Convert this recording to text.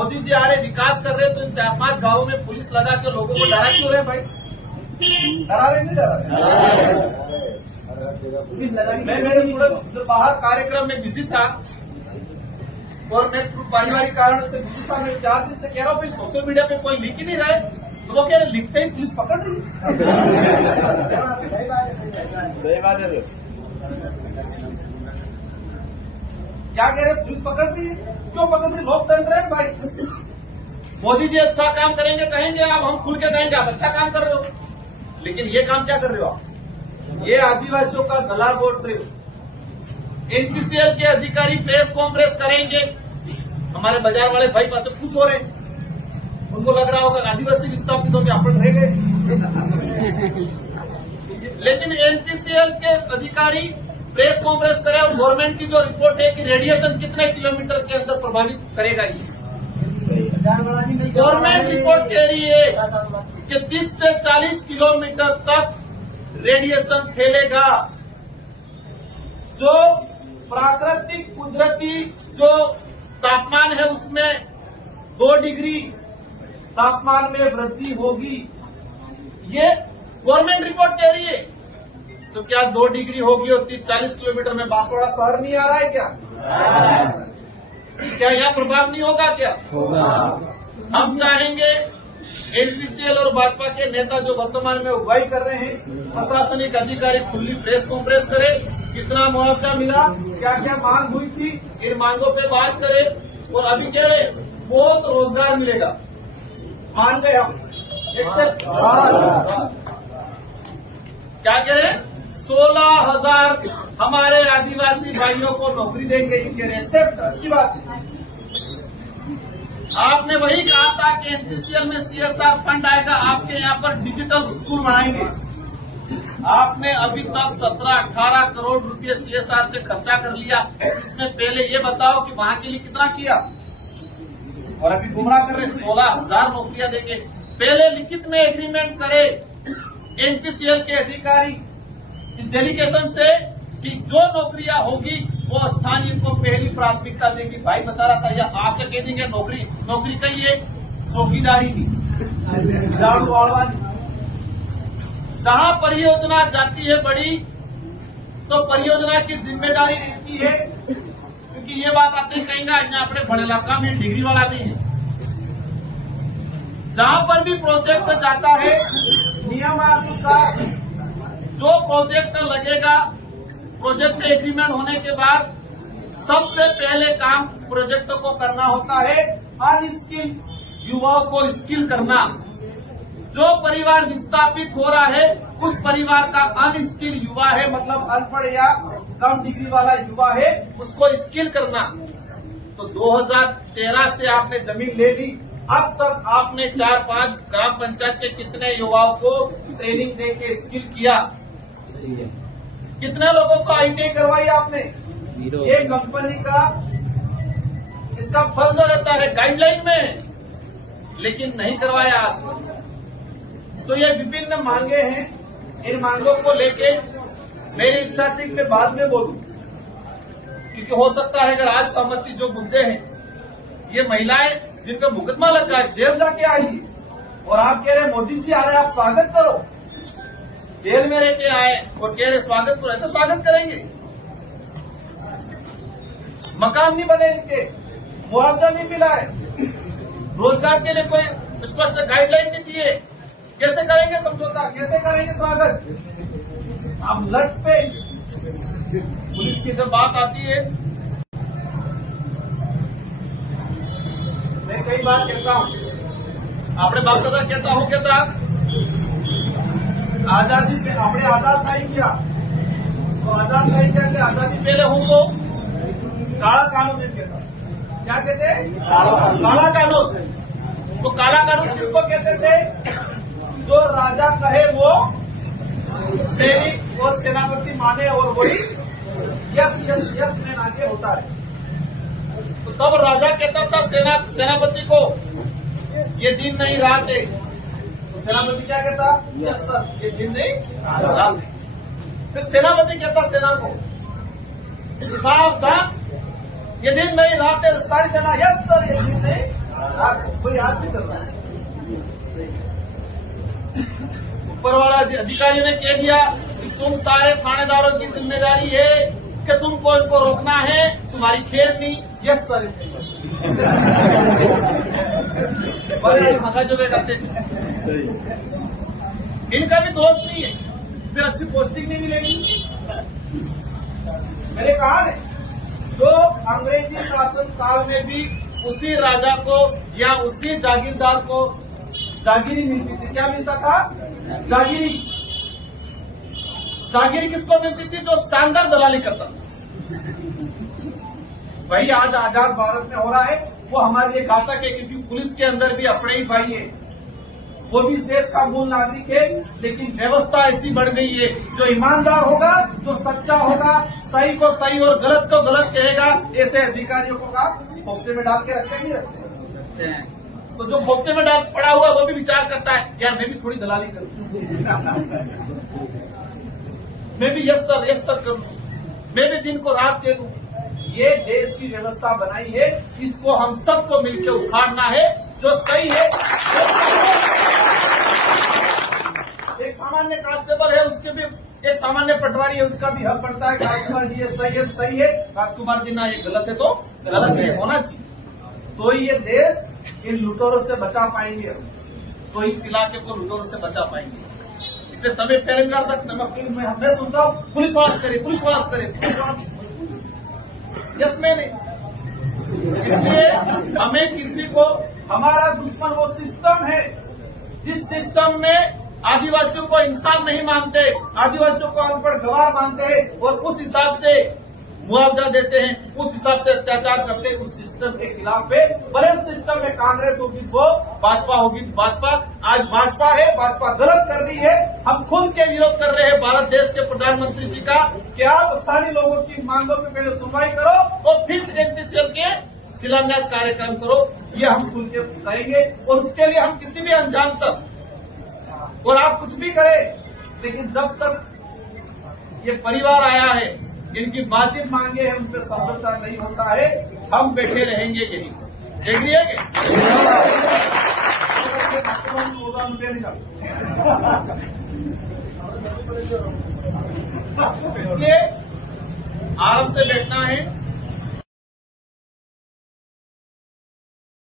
मोदी जी आ रहे, विकास कर रहे, तो इन 4-5 गांवों में पुलिस लगा के लोगों को डरा क्यों रहे भाई? डरा रहे नहीं डरा रहे? मैं मेरे जो बाहर कार्यक्रम में बिजी था और मैं पारिवारिक कारण से बिजी था, मैं 4 दिन से कह रहा हूँ भाई सोशल मीडिया पे कोई लिख ही नहीं रहा है, तो वो कह रहे लिखते ही पुलिस पकड़ ली। क्या कह रहे पुलिस पकड़ती है? क्यों पकड़ती? लोकतंत्र है भाई। मोदी जी अच्छा काम करेंगे कहेंगे आप, हम खुल के कहेंगे आप अच्छा काम कर रहे हो, लेकिन ये काम क्या कर रहे हो आप? ये आदिवासियों का गला घोट रहे हो। एनपीसीएल के अधिकारी प्रेस कॉन्फ्रेंस करेंगे, हमारे बाजार वाले भाई पास से खुश हो रहे हैं, उनको लग रहा होगा आदिवासी विस्थापित होकर अपन रह गए। लेकिन एनपीसीएल के अधिकारी प्रेस कॉन्फ्रेंस करे और गवर्नमेंट की जो रिपोर्ट है कि रेडिएशन कितने किलोमीटर के अंदर प्रभावित करेगा, ये गवर्नमेंट रिपोर्ट कह रही है कि 30 से 40 किलोमीटर तक रेडिएशन फैलेगा। जो प्राकृतिक कुदरती जो तापमान है उसमें 2 डिग्री तापमान में वृद्धि होगी, ये गवर्नमेंट रिपोर्ट कह रही है। तो क्या 2 डिग्री होगी और 30-40 किलोमीटर में बांसवाड़ा शहर नहीं आ रहा है क्या? क्या यह प्रभाव नहीं होगा? क्या होगा? हम चाहेंगे एनपीसीएल और भाजपा के नेता जो वर्तमान में अगुवाई कर रहे हैं, प्रशासनिक अधिकारी खुली प्रेस कॉन्फ्रेंस करे, कितना मुआवजा मिला, क्या क्या मांग हुई थी, इन मांगों पे बात करे। और अभी कह रहे बहुत रोजगार मिलेगा, मान गए हम। क्या कह रहे? 16,000 हमारे आदिवासी भाइयों को नौकरी देंगे, ये कह रहे हैं। सिर्फ अच्छी बात है। आपने वही कहा था कि एनपीसीएल में सीएसआर फंड आएगा, आपके यहाँ पर डिजिटल स्कूल बनाएंगे। आपने अभी तक 17-18 करोड़ रुपए सीएसआर से खर्चा कर लिया। इसमें पहले ये बताओ कि वहां के लिए कितना किया, और अभी गुमराह कर रहे 16,000 नौकरियां देंगे। पहले लिखित में एग्रीमेंट करे एनपीसीएल के अधिकारी इस डेलीगेशन से कि जो नौकरियां होगी वो स्थानीय को पहली प्राथमिकता देंगी। भाई बता रहा था, या आप क्या कह देंगे नौकरी का ये चौकीदारी की, झाड़ू वाड़वानी। जहां परियोजना जाती है बड़ी, तो परियोजना की जिम्मेदारी रहती है, क्योंकि ये बात आप नहीं कहेंगे यहाँ अपने बड़े इलाका में डिग्री वाला नहीं है। जहां पर भी प्रोजेक्ट जाता है नियमानुसार जो प्रोजेक्ट लगेगा, प्रोजेक्ट एग्रीमेंट होने के बाद सबसे पहले काम प्रोजेक्ट को करना होता है अनस्किल युवाओं को स्किल करना। जो परिवार विस्थापित हो रहा है उस परिवार का अनस्किल युवा है, मतलब अनपढ़ या कम डिग्री वाला युवा है, उसको स्किल करना। तो 2013 से आपने जमीन ले ली, अब तक आपने 4-5 ग्राम पंचायत के कितने युवाओं को ट्रेनिंग देके स्किल किया? कितने लोगों को आईटीआई करवाई आपने? ये कंपनी का इसका फर्ज रहता है गाइडलाइन में, लेकिन नहीं करवाया आज तक। तो ये विभिन्न मांगे हैं, इन मांगों को लेके मेरी इच्छा थी कि बाद में बोलूं, क्योंकि हो सकता है अगर आज सहमति जो मुद्दे हैं, ये महिलाएं जिन पे मुकदमा लग जाए, जेल जाके आएंगी, और आप कह रहे मोदी जी आ रहे आप स्वागत करो, जेल में रहते आए और कह रहे स्वागत करो, ऐसे स्वागत करेंगे? मकान नहीं बने इनके, मुआवजा नहीं मिला है, रोजगार के लिए कोई स्पष्ट गाइडलाइन नहीं दिए, कैसे करेंगे समझौता, कैसे करेंगे स्वागत? आप लट पे पुलिस की जब बात आती है, मैं कई बार कहता हूं, आपने बात करता कहता हूं, कहता आजादी पे आपने आजाद नहीं किया, तो आजाद नहीं किया कि आजादी पहले हूं तो काला कानून नहीं कहता। क्या कहते? काला कानून। तो काला कानून किसको कहते थे? जो राजा कहे वो सैनिक और सेनापति माने, और वही यस यस यस में आगे होता है। तो तब राजा कहता था सेनापति को ये दिन नहीं रात है, तो सेनापति क्या कहता? यस सर, ये दिन नहीं रात है। फिर सेनापति कहता सेना को सावधान, ये दिन नहीं रात है, सारी सेना यस सर, ये दिन नहीं कोई याद नहीं कर रहा है। ऊपर वाला अधिकारियों ने कह दिया कि तुम सारे थानेदारों की जिम्मेदारी है कि तुमको इनको रोकना है, तुम्हारी खेल नहीं। Yes sir. बड़े मजा जो करते, इनका भी दोष नहीं है, फिर अच्छी पोस्टिंग नहीं मिलेगी। मैंने कहा है जो अंग्रेजी शासन काल में भी उसी राजा को या उसी जागीरदार को जागीरी मिलती थी। क्या मिलता था? जागीरी। जागीरी किसको मिलती थी? जो शानदार दलाली करता था। वही आज आजाद भारत में हो रहा है, वो हमारे लिए घातक है, क्योंकि पुलिस के अंदर भी अपने ही भाई है, वो भी इस देश का मूल नागरिक है। लेकिन व्यवस्था ऐसी बढ़ गई है, जो ईमानदार होगा, जो सच्चा होगा, सही को सही और गलत को गलत कहेगा, ऐसे अधिकारियों को का फोक्से में डाल के रखते नहीं रखते हैं। तो जो फोक्से में डाल पड़ा हुआ वो भी विचार करता है, यार मैं भी थोड़ी दलाली करूं, मैं भी यस सर करूं, मैं भी दिन को रात दे दूं। ये देश की व्यवस्था बनाई है, इसको हम सबको मिलकर उखाड़ना है। जो सही है, एक सामान्य कांस्टेबल है, उसके भी एक सामान्य पटवारी है, उसका भी हक बनता है। राजकुमार जी ये सही है, राजकुमार जी ना ये गलत है तो गलत है, होना चाहिए। तो ये देश इन लुटेरों से बचा पाएंगे, तो इस इलाके को लुटेरों से बचा पाएंगे। इसलिए तभी पेरेंट तक मैं सुनता हूँ पुलिस वास करे यस मैंने। इसलिए हमें किसी को, हमारा दुश्मन वो सिस्टम है जिस सिस्टम में आदिवासियों को इंसान नहीं मानते, आदिवासियों को अनपढ़ गवार मानते हैं और उस हिसाब से मुआवजा देते हैं, उस हिसाब से अत्याचार करते हैं। उस सिस्टम के खिलाफ है। भले सिस्टम में कांग्रेस होगी वो, भाजपा होगी तो भाजपा। आज भाजपा है, भाजपा गलत कर रही है। हम खुद के विरोध कर रहे हैं भारत देश के प्रधानमंत्री जी का कि आप स्थानीय लोगों की मांगों पे पहले सुनवाई करो और फिर एनपीसीएल के शिलान्यास कार्यक्रम करो। ये हम खुल के बताएंगे और उसके लिए हम किसी भी अंजाम तक, और आप कुछ भी करें, लेकिन जब तक ये परिवार आया है, इनकी बातचीत मांगे हैं, उन पर समझौता नहीं होता है, हम बैठे रहेंगे यही। एग्री है आराम से बैठना है।